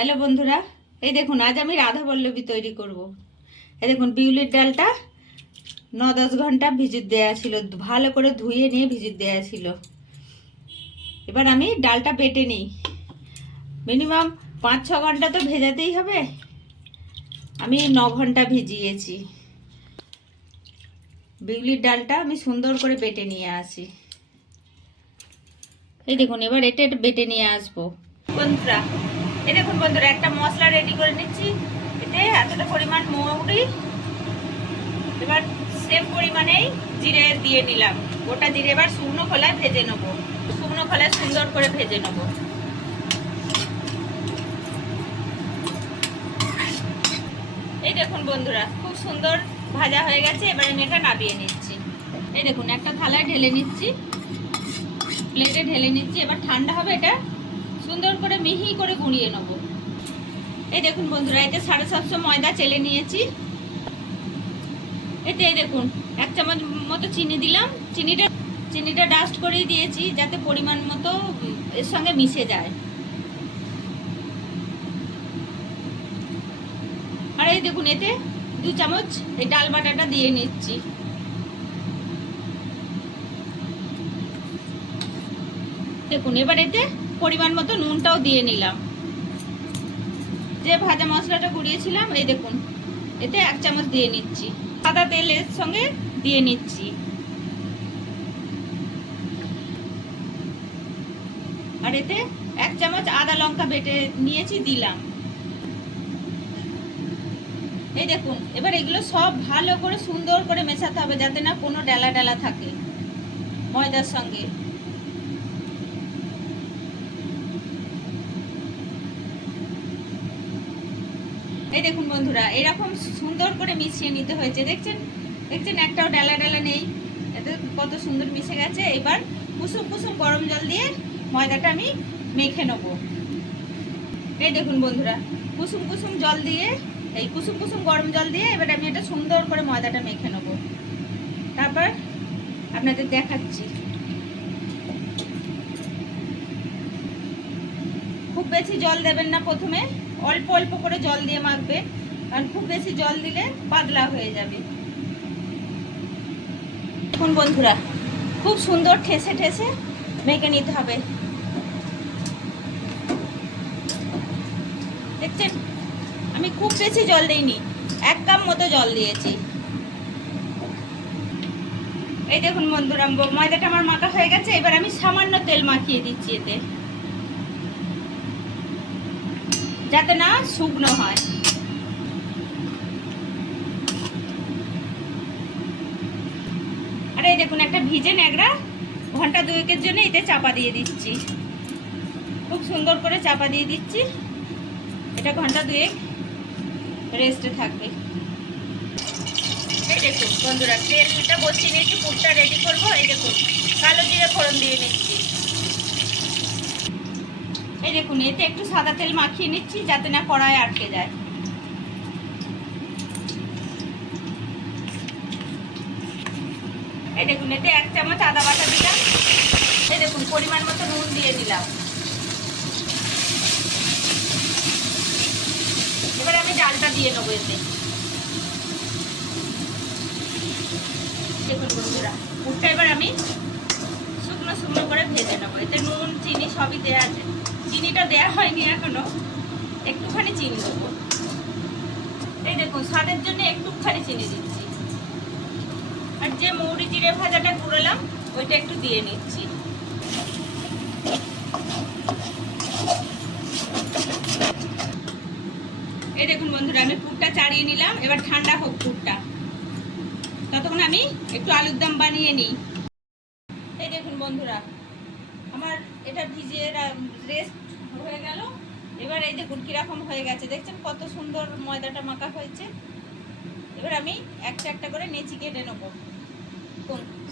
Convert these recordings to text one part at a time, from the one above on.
Hello বন্ধুরা, এই দেখুন, আজ আমি রাধা পল্লবী তৈরি করব। এই দেখুন, বিউলির ডালটা ন দশ ঘণ্টা ভিজিট দেওয়া ছিল, ভালো করে ধুয়ে নিয়ে ভিজিট দেওয়া ছিল। এবার আমি ডালটা বেটে নিই। মিনিমাম পাঁচ ছ ঘণ্টা তো ভেজাতেই হবে। আমি ন ঘণ্টা ভিজিয়েছি। বিউলির ডালটা আমি সুন্দর করে বেটে নিয়ে আসি। এই দেখুন, এবার এটা বেটে নিয়ে আসব। বন্ধুরা এই দেখুন বন্ধুরা, একটা মশলা রেডি করে নিচ্ছি। এতে এতটা পরিমাণ মৌরি, এবার সেম পরিমাণেই জিরে দিয়ে নিলাম। গোটা জিরে এবার শুকনো খোলায় ভেজে নেব। শুকনো খোলায় সুন্দর করে ভেজে নেব। এই দেখুন বন্ধুরা, খুব সুন্দর ভাজা হয়ে গেছে। এবার আমি এটা নাবিয়ে নিচ্ছি। এই দেখুন, একটা থালায় ঢেলে নিচ্ছি। প্লেটে ঢেলে নিচ্ছি। এবার ঠান্ডা হবে এটা করে মিহি করে গুঁড়িয়ে নেব। এই দেখুন বন্ধুরা, এতে সাড়ে সাতশো ময়দা চেলে নিয়েছি। এতে দেখুন, এক চামচ মতো চিনি দিলাম। চিনিটা চিনিটা ডাস্ট করেই দিয়েছি যাতে পরিমাণ মতো এর সঙ্গে মিশে যায়। আর এই দেখুন, এতে দু চামচ এই ডাল বাটাটা দিয়ে নিচ্ছি। দেখুন, এবার এতে পরিমাণ মতো নুনটাও দিয়ে নিলাম। যে ভাজা মশলাটা গুঁড়িয়েছিলাম, এই দেখুন, এতে এক চামচ দিয়ে নিচ্ছি। সাদা তেলের সঙ্গে দিয়ে নিচ্ছি। আর এতে এক চামচ আদা লঙ্কা বেটে নিয়েছি, দিলাম। এই দেখুন, এবার এগুলো সব ভালো করে সুন্দর করে মেশাতে হবে, যাতে না কোনো ডালা ডালা থাকে ময়দার সঙ্গে। এই দেখুন বন্ধুরা, এরকম সুন্দর করে মিশিয়ে নিতে হয়েছে। দেখছেন? দেখছেন? একটাও ডালা ডালা নেই। এতে কত সুন্দর মিশে গেছে। এবার কুসুম কুসুম গরম জল দিয়ে ময়দাটা আমি মেখে নেব। এই দেখুন বন্ধুরা, কুসুম কুসুম জল দিয়ে, এই কুসুম কুসুম গরম জল দিয়ে এবার আমি এটা সুন্দর করে ময়দাটা মেখে নেব। তারপর আপনাদের দেখাচ্ছি। খুব বেশি জল দেবেন না প্রথমে। অল্প অল্প করে জল দিয়ে মাখবে কারণ খুব বেশি জল দিলে পাতলা হয়ে যাবে। দেখুন বন্ধুরা, খুব সুন্দর ঠেসে ঠেসে মেখে নিতে হবে। দেখছেন? আমি খুব বেশি জল দিইনি, এক কাপ মতো জল দিয়েছি। এই দেখুন বন্ধুরা, ময়দাটা আমার মাখা হয়ে গেছে, এবার আমি সামান্য তেল মাখিয়ে দিচ্ছি এতে। যাতে না শুকনো হয়। আর এই দেখুন, একটা ভিজে ন্যাকড়া ঘণ্টা দুয়েকের জন্য এতে চাপা দিয়ে দিচ্ছি। খুব সুন্দর করে চাপা দিয়ে দিচ্ছি। এটা ঘণ্টা দুয়েক রেস্টে থাকবে। এই দেখুন বন্ধুরা তেলটা বসিয়ে নিয়েছি, পুরটা রেডি করব। এই দেখুন, কালো জিরে ফোড়ন দিয়ে নিচ্ছি এই দেখুন, এতে একটু সাদা তেল মাখিয়ে নিচ্ছি যাতে না কড়ায় আটকে যায়। এই দেখুন, এতে এক চামচ আদা বাটা দিলাম। এই দেখুন, পরিমাণ মতো নুন দিয়ে দিলাম। এবার আমি ডালটা দিয়ে নেব এতে। দেখুন বন্ধুরা, পুরটা এবার আমি শুকনো শুকনো করে ভেজে নেব। এতে নুন, চিনি সবই দেওয়া আছে। চিনিটা দেওয়া হয়নি এখনও। একটুখানি চিনি দেবো। এই দেখুন স্বাদের জন্য একটুখানি চিনি দিচ্ছি। আর যে মৌরি জিরে ভাজাটা কুড়ালাম ওইটা একটু দিয়ে নিচ্ছি। এই দেখুন বন্ধুরা, আমি পুরটা চাড়িয়ে নিলাম, এবার ঠান্ডা হোক পুরটা। ততক্ষণ আমি একটু আলুর দম বানিয়ে নিই। এই দেখুন বন্ধুরা, আমার এটা ভিজিয়ে রেস্ট হয়ে গেল। এবার এই দেখুন কীরকম হয়ে গেছে, দেখছেন কত সুন্দর ময়দাটা মাখা হয়েছে? এবার আমি একটা একটা করে নেচি কেটে নেব।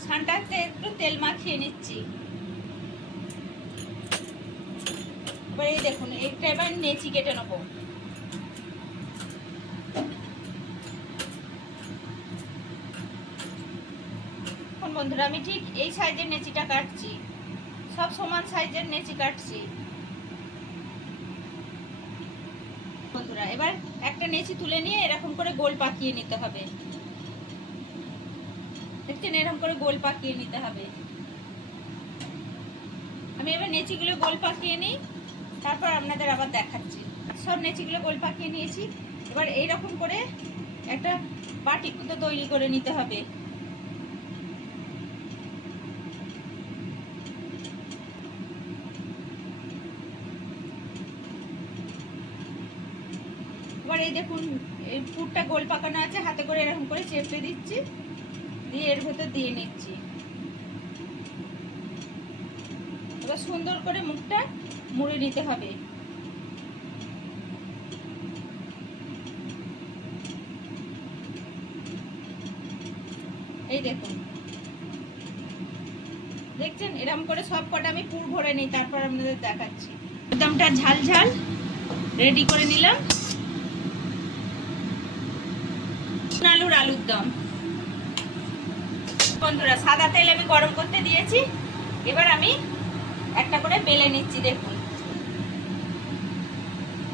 সানটাতে একটু তেল মাখিয়ে নিচ্ছি। এবার এই দেখুন একটা এবার নেচি কেটে নেব। বন্ধুরা, আমি ঠিক এই সাইজের নেচিটা কাটছি। সব সমান সাইজের নেচি কাটছি। বন্ধুরা এবার একটা নেচি তুলে নিয়ে এরকম করে গোল পাকিয়ে নিতে হবে। দেখছেন? এরকম করে গোল পাকিয়ে নিতে হবে। আমি এবার নেচিগুলো গোল পাকিয়ে নিই, তারপর আপনাদের আবার দেখাচ্ছি। সব নেচিগুলো গোল পাকিয়ে নিয়েছি। এবার এইরকম করে একটা বাটি তৈরি করে নিতে হবে। এই দেখুন, এই পুরটা গোল পাকানো আছে, হাতে করে এরকম করে চেপে দিচ্ছি, দিয়ে এর ভেতর দিয়ে নিচ্ছি। এবার সুন্দর করে মুখটা মুড়ে নিতে হবে। এই দেখুন। দেখছেন? এরকম করে সব কটা আমি পুর ভরে নিই, তারপর আপনাদের দেখাচ্ছি। একদমটা ঝাল ঝাল রেডি করে নিলাম। আলুর আলুর দম। বন্ধুরা, সাদা তেল আমি গরম করতে দিয়েছি। এবার আমি একটা করে বেলে নিচ্ছি, দেখুন।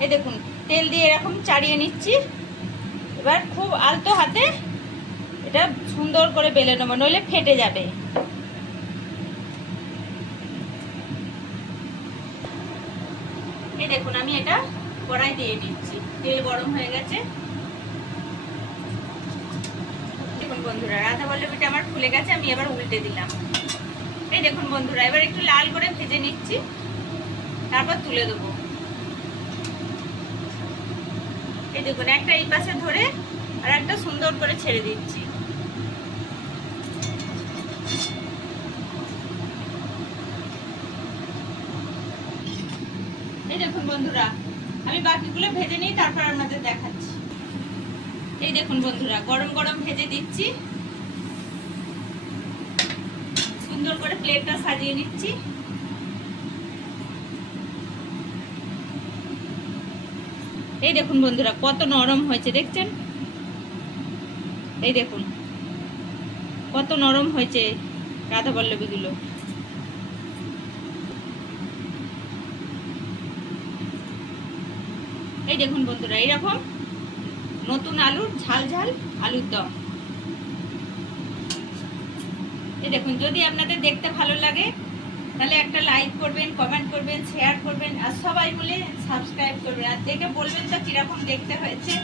এ দেখুন, তেল দিয়ে এরকম চাড়িয়ে নিচ্ছি। এবার খুব আলতো হাতে এটা সুন্দর করে বেলে নেব, নইলে ফেটে যাবে। এই দেখুন, আমি এটা কড়াই দিয়ে নিচ্ছি। তেল গরম হয়ে গেছে দেখুন বন্ধুরা, রাধা বল্লভীটা আমার ফুলে গেছে, আমি এবার উল্টে দিলাম। এই দেখুন বন্ধুরা, এবার একটু লাল করে ভেজে নিচ্ছি, তারপর তুলে দেবো। এই দেখুন, একটা এই পাশে ধরে আর একটা সুন্দর করে ছেড়ে দিচ্ছি। এই দেখুন বন্ধুরা, আমি বাকিগুলো ভেজে নিই, তারপর আপনাদের দেখাচ্ছি। দেখুন বন্ধুরা, গরম গরম ভেজে দিচ্ছি। সুন্দর করে প্লেটটা সাজিয়ে নিচ্ছি। এই দেখুন বন্ধুরা, কত নরম হয়েছে, দেখছেন? এই দেখুন, কত নরম হয়েছে রাধা পল্লবীগুলো এই দেখুন বন্ধুরা, এইরকম নতুন আলুর ঝাল ঝাল আলুর দম। এই দেখুন, যদি আপনাদের দেখতে ভালো লাগে, তাহলে একটা লাইক করবেন কমেন্ট করবেন শেয়ার করবেন, আর সবাই মিলে সাবস্ক্রাইব করবেন। আর দেখে বলবেন তো কীরকম দেখতে হয়েছে।